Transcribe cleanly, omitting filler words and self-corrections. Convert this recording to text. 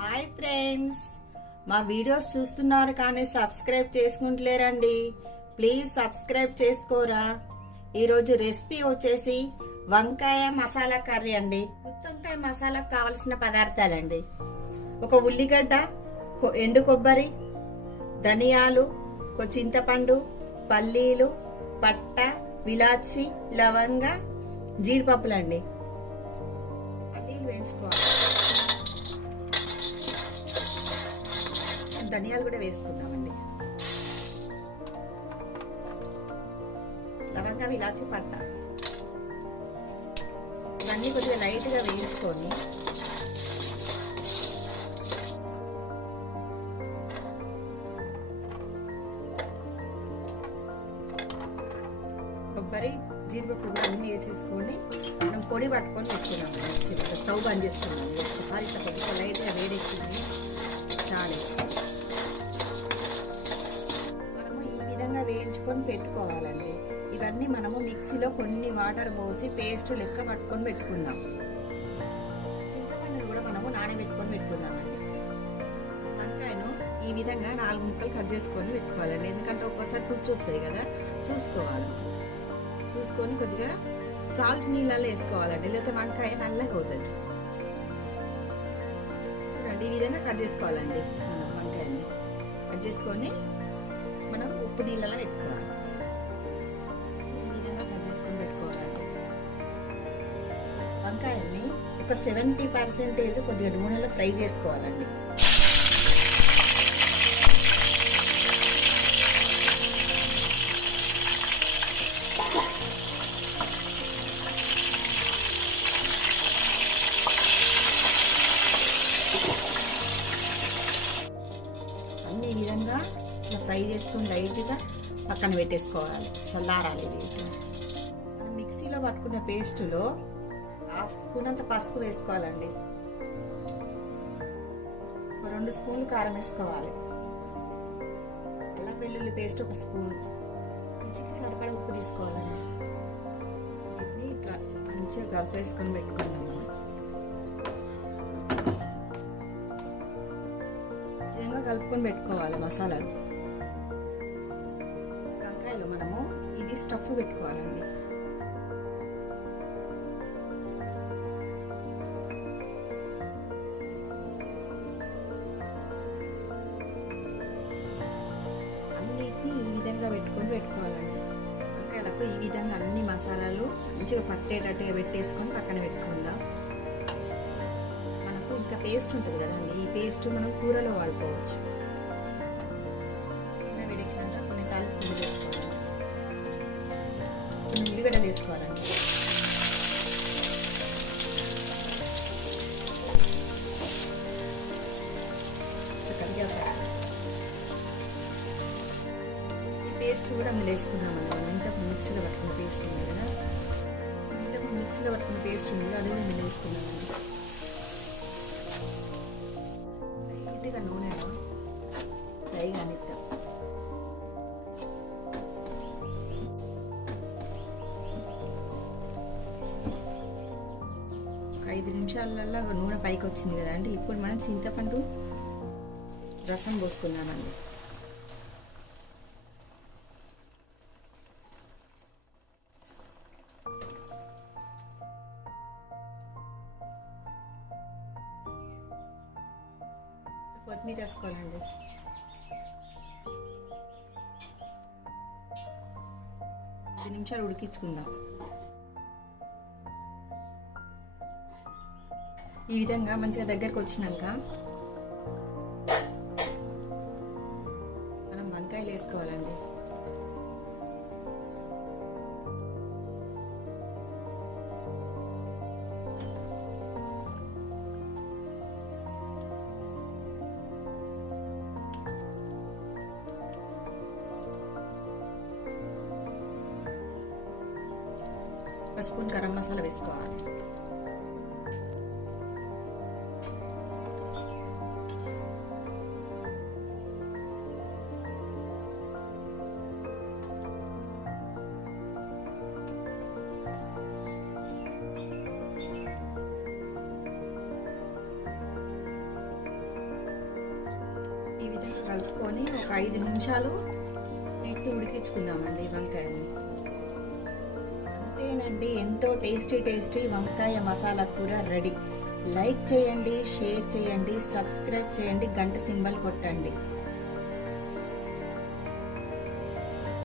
Hi friends, మా videos చూస్తున్నారు కానీ సబ్స్క్రైబ్ చేసుకుంటలేరండి. ప్లీజ్ సబ్స్క్రైబ్ చేసుకోరా. ఈరోజు రెసిపీ వచ్చేసి వంకాయ మసాలా కర్రీ అండి. గుత్తొంకాయ మసాలాకు కావలసిన పదార్థాలండి: ఒక ఉల్లిగడ్డ, ఎండు కొబ్బరి, ధనియాలు, చింతపండు, పల్లీలు, పట్ట, విలాచి, లవంగ, జీడిపప్పులండి. పల్లీలు వేయించుకోవాలి, ధనియాలు కూడా వేసుకుందామండి. లవంగ, విలాచి, పట్ట ఇవన్నీ కొద్దిగా లైట్గా వేయించుకొని కొబ్బరి, జీడిపప్పు కూడా అన్నీ వేసేసుకొని మనం పొడి పట్టుకొని పెట్టుకున్నాము. స్టవ్ బంద్ చేసుకున్నాము. ఒకసారి ఇట్లా కొద్దిగా లైట్గా వేడెక్కింది చాలు. మనము ఈ విధంగా వేయించుకొని పెట్టుకోవాలండి. ఇవన్నీ మనము మిక్సీలో కొన్ని వాటర్ పోసి పేస్ట్ లెక్క పట్టుకొని పెట్టుకుందాం. చింతపండును కూడా మనము నానబెట్టుకొని పెట్టుకుందామండి. వంకాయను ఈ విధంగా 4 ముక్కలు కట్ చేసుకొని పెట్టుకోవాలండి. ఎందుకంటే ఒక్కోసారి పుచ్చు వస్తాయి కదా, చూసుకొని కొద్దిగా సాల్ట్ నీళ్ళలో వేసుకోవాలండి, లేకపోతే వంకాయ నల్లగా అవుతుంది. చూడండి, ఈ విధంగా కట్ చేసుకోవాలండి. వంకాయని కట్ చేసుకొని మనం ఉప్పు నీళ్ళలో పెట్టుకోవాలి. ఈ విధంగా కట్ చేసుకొని పెట్టుకోవాలండి. వంకాయని ఒక 70% కొద్దిగా నూనెలో ఫ్రై చేసుకోవాలండి. అన్ని ఈ విధంగా ఇట్లా ఫ్రై చేసుకుని లైట్గా పక్కన పెట్టేసుకోవాలి, చల్లారాలి. మిక్సీలో పట్టుకున్న పేస్టులో 1/2 స్పూన్ అంత పసుపు వేసుకోవాలండి. 2 స్పూన్లు కారం వేసుకోవాలి. అల్లం వెల్లుల్లి పేస్ట్ 1 స్పూన్, రుచికి సరిపడా ఉప్పు తీసుకోవాలండి. వీటిని ఇట్లా మంచిగా కలిపేసుకొని పెట్టుకుందాం. విధంగా కలుపుకొని పెట్టుకోవాలి మసాలాలు. వంకాయలు మనము ఇది స్టఫ్ పెట్టుకోవాలండి. అన్నిటిని ఈ విధంగా పెట్టుకోవాలండి. వంకాయలకు ఈ విధంగా అన్ని మసాలాలు మంచిగా పట్టేటట్టుగా పెట్టేసుకొని పక్కన పెట్టుకుందాం. ఇంకా పేస్ట్ ఉంటుంది కదండి, ఈ పేస్ట్ మనం కూరలో వాడుకోవచ్చు. వేడెక్కినాక కొన్ని తాలింపులు వేసుకోవాలి, కొన్ని ఉల్లిగడ్డలు వేసుకోవాలండి. ఈ పేస్ట్ కూడా అందులో వేసుకున్నామండి. మనం ఇంతకు మిక్సీలో పట్టుకున్న పేస్ట్ ఉంది కదా, అది కూడా అందులో వేసుకున్నామండి. లైట్గా నూనెలో ఫ్రై కానిద్దాం. ఒక 5 నిమిషాలలో నూనె పైకి వచ్చింది కదా అండి. ఇప్పుడు మనం చింతపండు రసం పోసుకున్నామండి. కొత్తిమీర వేసుకోవాలండి. ఐదు నిమిషాలు ఉడికించుకుందాం. ఈ విధంగా మంచిగా దగ్గరకు వచ్చినాక మనం వంకాయలు వేసుకోవాలండి. ఒక స్పూన్ గరం మసాలా వేసుకోవాలి. ఈ విధంగా కలుపుకొని ఒక 5 నిమిషాలు నీటి ఉడికించుకుందామండి వంకాయని. అంతేనండి, ఎంతో టేస్టీ వంకాయ మసాలా కూర రెడీ. లైక్ చేయండి, షేర్ చేయండి, సబ్స్క్రైబ్ చేయండి, గంట సింబల్ కొట్టండి.